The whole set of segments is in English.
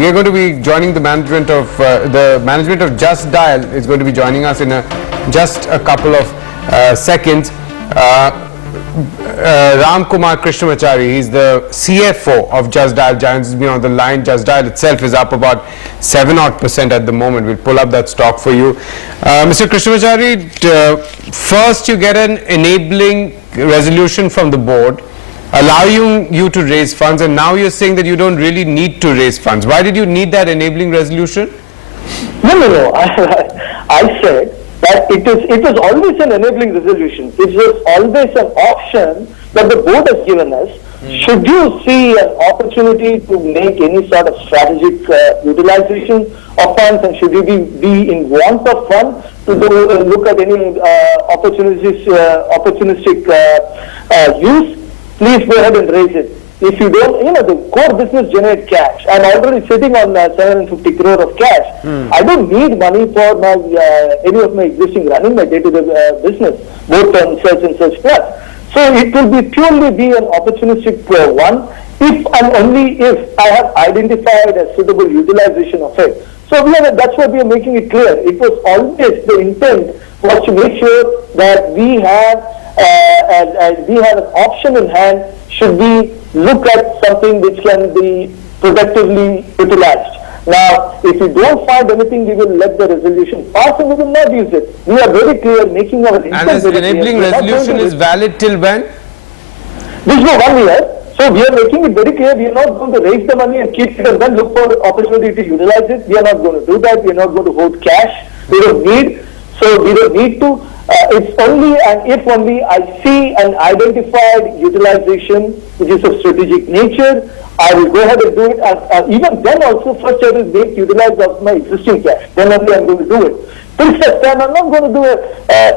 We are going to be joining the management of Justdial is going to be joining us in just a couple of seconds. Ram Kumar Krishnamachari, he's the CFO of Justdial, joins me on the line. Justdial itself is up about 7% at the moment. We'll pull up that stock for you. Mr. Krishnamachari, first you get an enabling resolution from the board allowing you to raise funds, and now you're saying that you don't really need to raise funds. Why did you need that enabling resolution? No. I said that it was always an enabling resolution. It was always an option that the board has given us. Should you see an opportunity to make any sort of strategic utilization of funds, and should you be in want of funds to look at any opportunistic use, please go ahead and raise it. If you don't, the core business generates cash. I'm already sitting on 750 crore of cash. I don't need money for my any of my existing running my day-to-day business, both on search and search plus. So it will purely be an opportunistic one if and only if I have identified a suitable utilization of it. So that's why we are making it clear. It was always the intent was to make sure that we have an option in hand should we look at something which can be productively utilized. Now, if we don't find anything, we will let the resolution pass and we will not use it. We are very clear, making our intent. And this enabling resolution is valid till when? This is for 1 year. So we are making it very clear, we are not going to raise the money and keep it and then look for opportunity to utilize it. We are not going to do that. We are not going to hold cash. We don't need. So we don't need to. It's only and if only I see an identified utilization which is of strategic nature, I will go ahead and do it. Even then also, first I will make utilize of my existing cash. Then only I am going to do it. Till such time, I am not going to do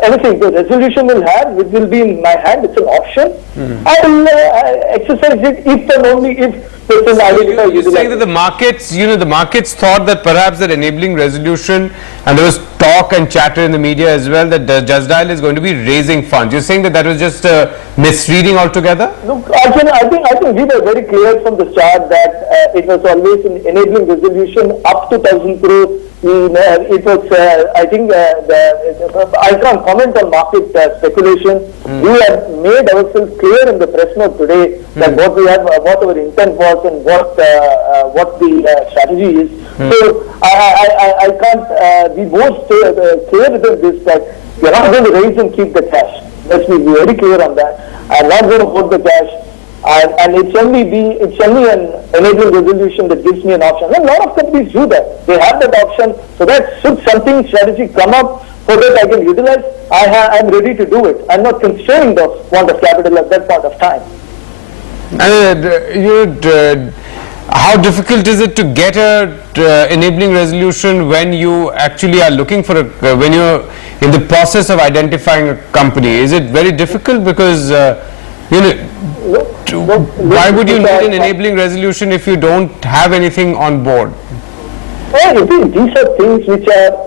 anything. The resolution which will be in my hand. It's an option. I will exercise it if and only if there's an identified utilization. You're saying that the markets thought that perhaps that enabling resolution, and there was talk and chatter in the media as well that Justdial is going to be raising funds. You're saying that was just a misreading altogether? Look, I think we were very clear from the start that it was always an enabling resolution up to 1,000 crore. It was, I think, I can't comment on market speculation. We have made ourselves clear in the press note today that what our intent was and what the strategy is. So I can't be more clear than this that we are not going to raise and keep the cash. Let's be very clear on that. I'm not going to hold the cash. And it's only an enabling resolution that gives me an option. And a lot of companies do that. They have that option. So that should something strategic come up so that I can utilize, I'm ready to do it. I'm not constraining the want of capital at that point of time. How difficult is it to get a enabling resolution when you actually are looking for when you're in the process of identifying a company? Is it very difficult because why would you need an enabling resolution if you don't have anything on board? Well, I think these are things which are,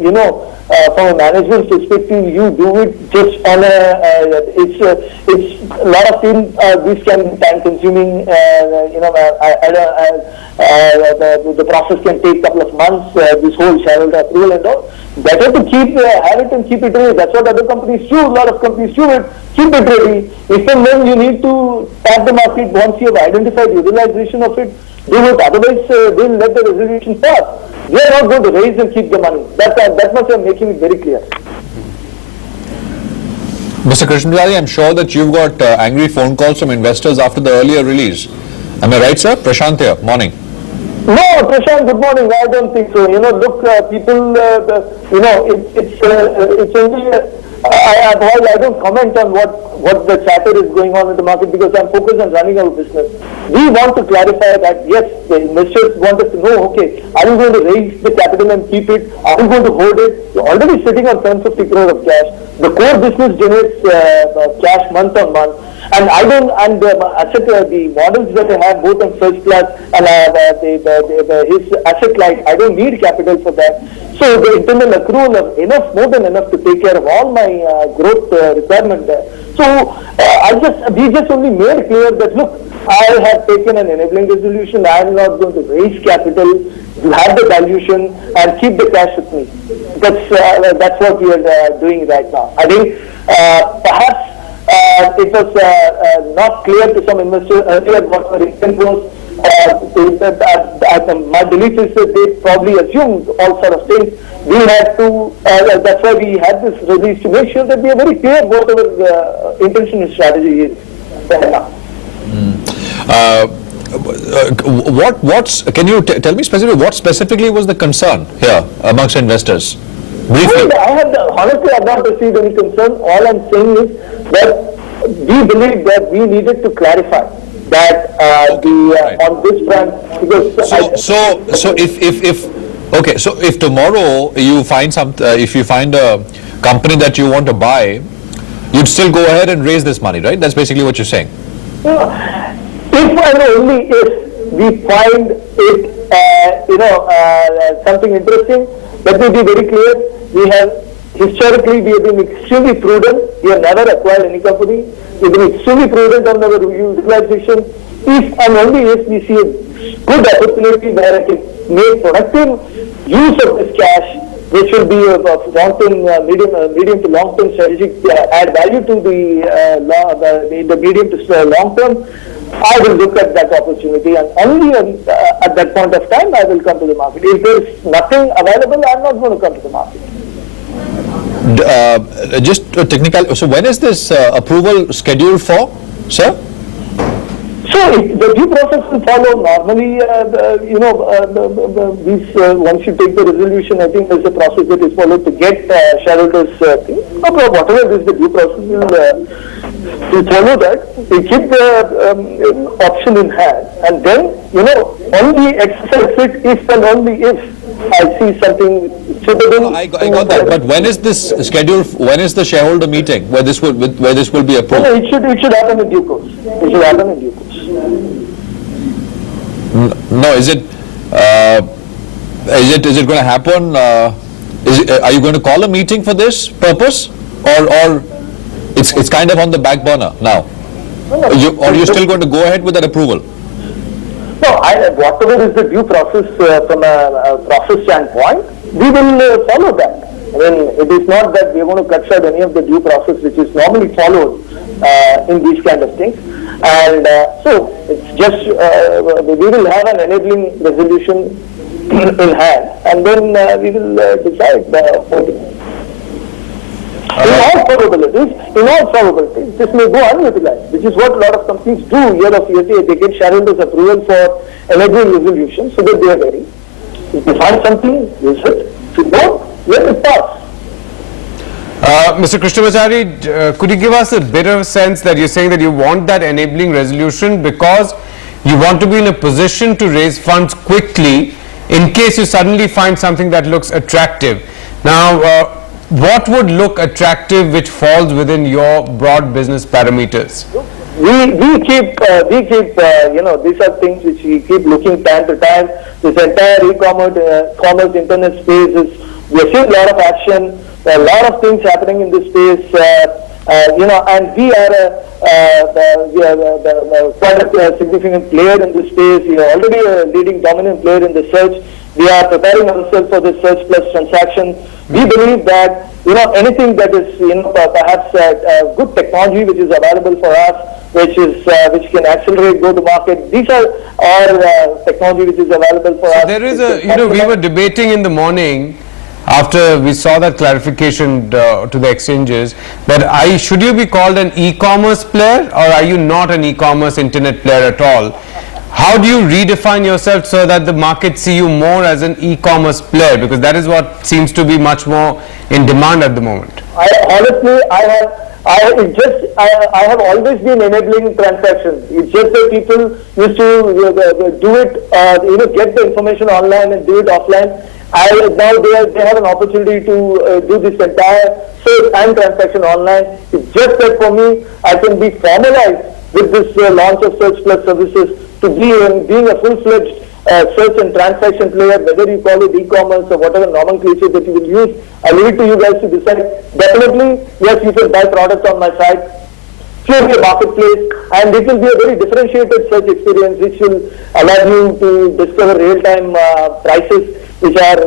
from a management perspective, you do it just on it's a lot of things, this can be time consuming, the process can take a couple of months, this whole shareholder approval and all. Better to have it and keep it ready. That's what other companies do. A lot of companies do it. Keep it ready. If and when you need to tap the market, once you have identified utilization of it, do it. Otherwise, they'll let the resolution pass. We are not going to raise and keep the money. That much I'm making it very clear. Mr. Krishnamachari, I'm sure that you've got angry phone calls from investors after the earlier release. Am I right, sir? Prashant here. Morning. No, Prashant, good morning. I don't think so. Look, people, it's only, I don't comment on what the chatter is going on in the market because I'm focused on running our business. We want to clarify that, yes, the investors want us to know, okay, are you going to raise the capital and keep it? Are you going to hold it? You're already sitting on 750 crore of cash. The core business generates cash month on month. And the models that I have both on First Class and his asset light, I don't need capital for that. So the internal accrual of more than enough to take care of all my growth requirement there. So we just only made clear that look, I have taken an enabling resolution. I am not going to raise capital, have the dilution, and keep the cash with me. That's what we are doing right now. I think perhaps it was not clear to some investors earlier what our intent was. My belief is that they probably assumed all sort of things. We had to, that's why we had this release to make sure that we are very clear what our intention and strategy is. Can you tell me specifically what specifically was the concern here amongst investors? Briefly. Honestly, I have not received any concern. All I'm saying is that we believe that we needed to clarify that on this front, because so if tomorrow you find if you find a company that you want to buy, you'd still go ahead and raise this money, right? That's basically what you're saying. If and only if we find it, something interesting, let me be very clear. Historically, we have been extremely prudent. We have never acquired any company. We have been extremely prudent on our utilization. If and only if we see a good opportunity where I can make productive use of this cash, which will be of long-term, medium to long-term strategic, add value to the medium to long-term, I will look at that opportunity, and only at that point of time I will come to the market. If there is nothing available, I am not going to come to the market. Just technical. So when is this approval scheduled for, sir? So the due process will follow normally. Once you take the resolution, I think there's a process that is followed to get shareholders' thing. Whatever is the due process, we follow that. We keep the option in hand, and then only exercise it if and only if I see something suitable. I got that. But when is this scheduled? When is the shareholder meeting where this will be approved? No, it should happen in due course. It should happen in due course. No, is it going to happen? Are you going to call a meeting for this purpose, or it's kind of on the back burner now? Or you're still going to go ahead with that approval? No, whatever is the due process from a process standpoint, we will follow that. I mean, it is not that we are going to cut short any of the due process which is normally followed in these kind of things. And so it's just we will have an enabling resolution in hand, and then we will decide what to. In all probabilities, this may go unutilized, which is what a lot of companies do year of year. They get shareholders' approval for enabling resolution so that they are ready. If they find something, use it. If you don't, let it pass. Mr. Krishnamachari, could you give us a bit of a sense that you're saying that you want that enabling resolution because you want to be in a position to raise funds quickly in case you suddenly find something that looks attractive? Now, what would look attractive which falls within your broad business parameters? We keep these are things which we keep looking time to time. This entire e-commerce internet space we are seeing a lot of action, a lot of things happening in this space, and we are quite a significant player in this space. We are already a leading dominant player in the search. We are preparing ourselves for the search plus transaction. We believe that anything that is perhaps good technology which is available for us, which can accelerate go to market. These are all technology which is available for us. There is we were debating in the morning after we saw that clarification to the exchanges that should you be called an e-commerce player or are you not an e-commerce internet player at all? How do you redefine yourself so that the market see you more as an e-commerce player, because that is what seems to be much more in demand at the moment? I have always been enabling transactions. It's just that people used to do it, get the information online and do it offline. Now they have an opportunity to do this entire search and transaction online. It's just that for me, I can be formalized with this launch of Search Plus services to being a full-fledged search and transaction player, whether you call it e-commerce or whatever nomenclature that you will use. I leave it to you guys to decide. Definitely, yes, you can buy products on my site. purely a marketplace, and it will be a very differentiated search experience which will allow you to discover real-time prices which are,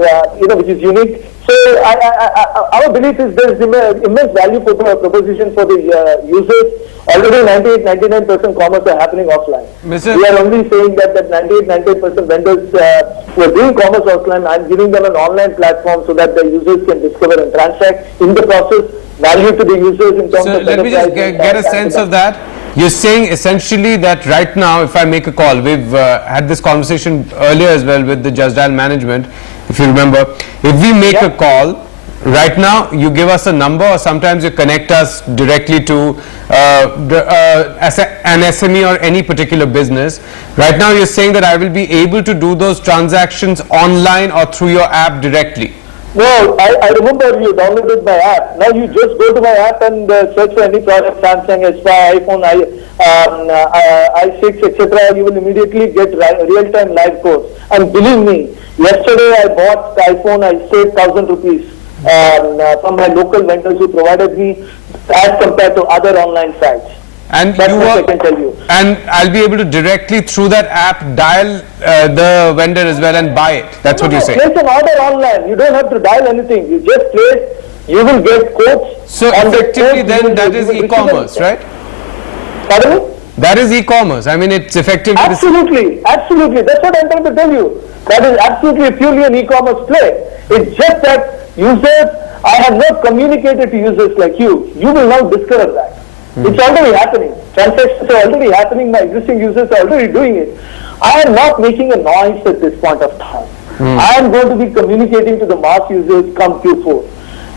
which is unique. So our belief is there is immense value proposition for the users. Already 98-99% commerce are happening offline. We are only saying that 98-98% vendors who are doing commerce offline, I'm giving them an online platform so that the users can discover and transact. In the process, value to the users in terms So of... let me just get a sense of that. You're saying essentially that right now, if I make a call, we've had this conversation earlier as well with the Justdial management, if you remember. If we make a call, right now you give us a number, or sometimes you connect us directly to an SME or any particular business. Right now you're saying that I will be able to do those transactions online or through your app directly. No, I remember you downloaded my app. Now you just go to my app and search for any product, Samsung, S5, iPhone, i6, etc. You will immediately get real-time live quotes. And believe me, yesterday I bought the iPhone, I saved 1,000 rupees from my local vendors who provided me as compared to other online sites. And that's what I can tell you. And I'll be able to directly through that app dial the vendor as well and buy it. That's what you say. Place an order online. You don't have to dial anything. You just place. You will get quotes. So effectively, then that is e-commerce, right? Pardon me? That is e-commerce. I mean, it's effectively. Absolutely, absolutely. That's what I'm trying to tell you. That is absolutely purely an e-commerce play. It's just that users. I have not communicated to users like you. You will now discover that. It's already happening. Transactions are already happening. My existing users are already doing it. I am not making a noise at this point of time. I am going to be communicating to the mass users come Q4.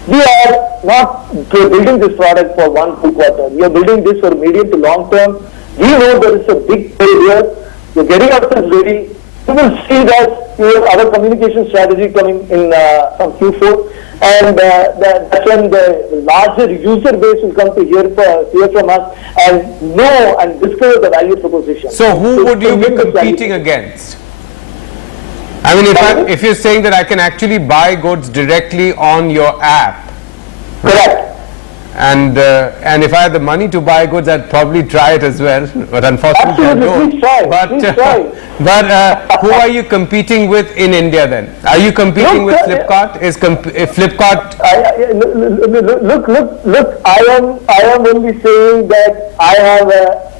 We are not building this product for 1-2 quarters. We are building this for medium to long term. We know there is a big play here. We are getting ourselves ready. You will see that our communication strategy coming in from Q4. And that's when the larger user base will come to hear from us and know and discover the value proposition. So who would you be competing against? I mean, if you're saying that I can actually buy goods directly on your app. Correct. And if I had the money to buy goods, I'd probably try it as well. But unfortunately, I don't. Please try. But who are you competing with in India then? Are you competing with Flipkart? Is Flipkart? Look. I am only saying that I have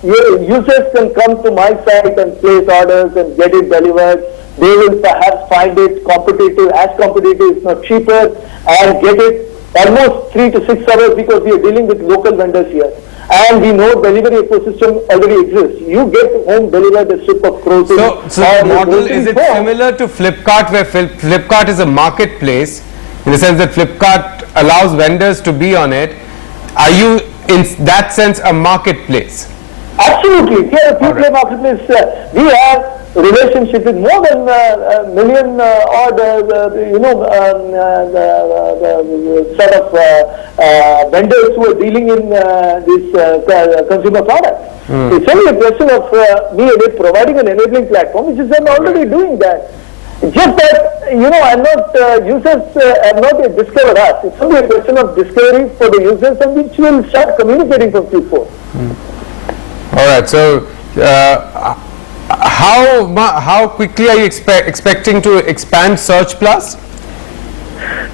users can come to my site and place orders and get it delivered. They will perhaps find it competitive, if not cheaper, and get it almost 3 to 6 hours because we are dealing with local vendors here. And we know delivery ecosystem already exists. You get home delivered a strip of groceries. So the model, is it similar to Flipkart, where Flipkart is a marketplace in the sense that Flipkart allows vendors to be on it? Are you in that sense a marketplace? Absolutely. We are a pure play marketplace. We have relationship with more than a million sort of vendors who are dealing in this consumer product. It's only a question of me providing an enabling platform, which is them already doing that. It's just that, I'm not, users have not yet discovered us. It's only a question of discovery for the users, and which will start communicating from Q4. All right. So, how quickly are you expecting to expand Search Plus?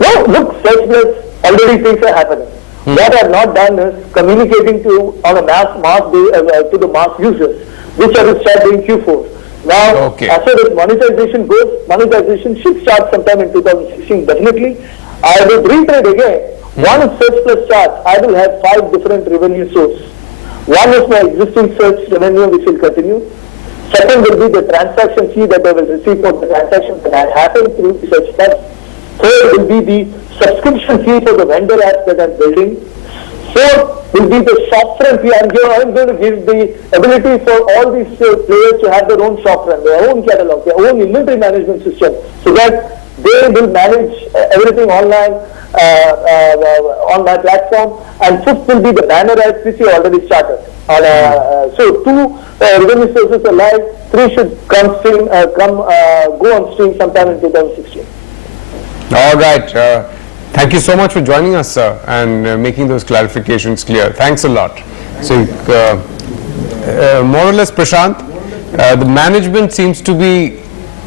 No, look, Search Plus, already things are happening. What I have not done is communicating to the mass users, which I will start doing Q4. Now, as far as monetization goes, monetization should start sometime in 2016, definitely. I will reiterate again, one is Search Plus starts, I will have 5 different revenue sources. One is my existing search revenue, which will continue. Second will be the transaction fee that I will receive for the transactions that I happen through Search Plus. Third will be the subscription fee for the vendor apps that I'm building. Fourth will be the software fee. I'm going to give the ability for all these players to have their own software, their own catalog, their own inventory management system, so that they will manage everything online on my platform. And fifth will be the banner ads, which we already started. So 2 revenue sources are live. 3 should go on stream sometime in 2016. All right. Thank you so much for joining us, sir, and making those clarifications clear. Thanks a lot. So, more or less, Prashant, the management seems to be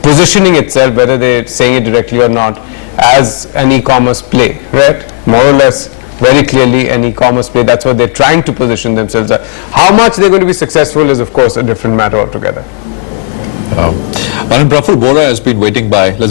positioning itself, whether they're saying it directly or not, as an e-commerce play, right? More or less, very clearly an e-commerce play. That's what they're trying to position themselves as. How much they're going to be successful is, of course, a different matter altogether. Praful Bora has been waiting by. Let's